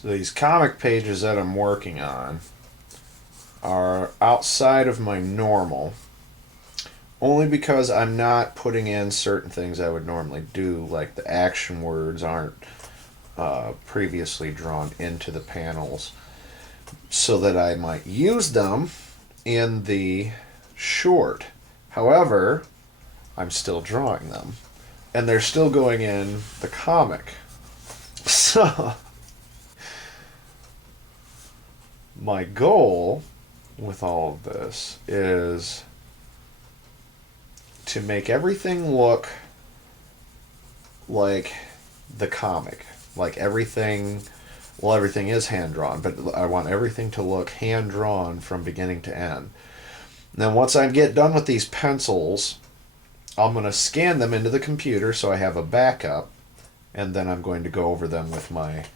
So these comic pages that I'm working on are outside of my normal, only because I'm not putting in certain things I would normally do, like the action words aren't previously drawn into the panels, so that I might use them in the short. However, I'm still drawing them, and they're still going in the comic. So, my goal with all of this is to make everything look like the comic. Like everything, well, everything is hand drawn, but I want everything to look hand drawn from beginning to end. And then once I get done with these pencils, I'm going to scan them into the computer so I have a backup, and then I'm going to go over them with my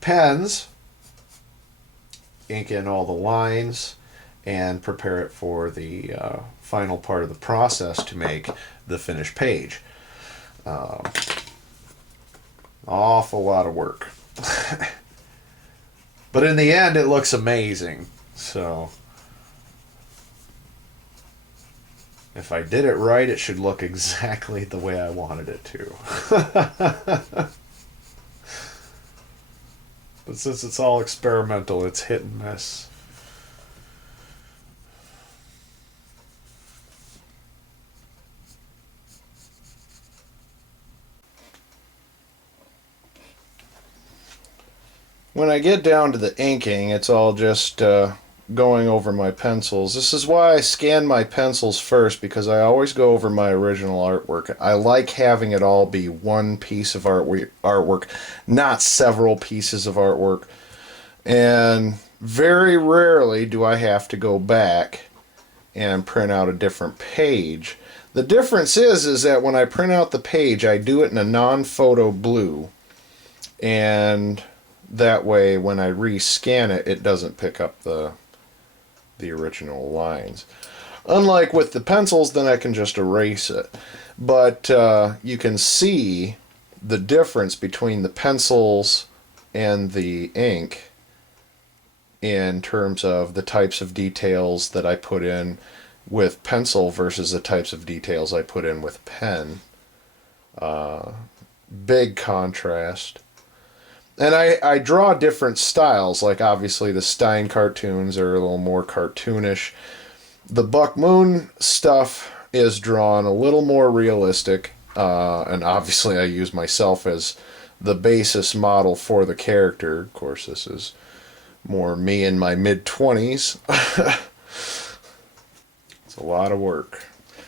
pens, ink in all the lines, and prepare it for the final part of the process to make the finished page. Awful lot of work. But in the end, it looks amazing. So, if I did it right, it should look exactly the way I wanted it to. But since it's all experimental, it's hit and miss. When I get down to the inking, it's all just going over my pencils. This is why I scan my pencils first, because I always go over my original artwork. I like having it all be one piece of artwork, not several pieces of artwork. And very rarely do I have to go back and print out a different page. The difference is that when I print out the page, I do it in a non-photo blue, and that way when I rescan it, it doesn't pick up the original lines. Unlike with the pencils, then I can just erase it. But you can see the difference between the pencils and the ink in terms of the types of details that I put in with pencil versus the types of details I put in with pen. Big contrast. And I draw different styles, like obviously the Stein cartoons are a little more cartoonish. The Buck Moon stuff is drawn a little more realistic, and obviously I use myself as the basis model for the character. Of course, this is more me in my mid-20s. It's a lot of work.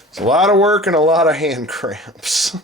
It's a lot of work and a lot of hand cramps.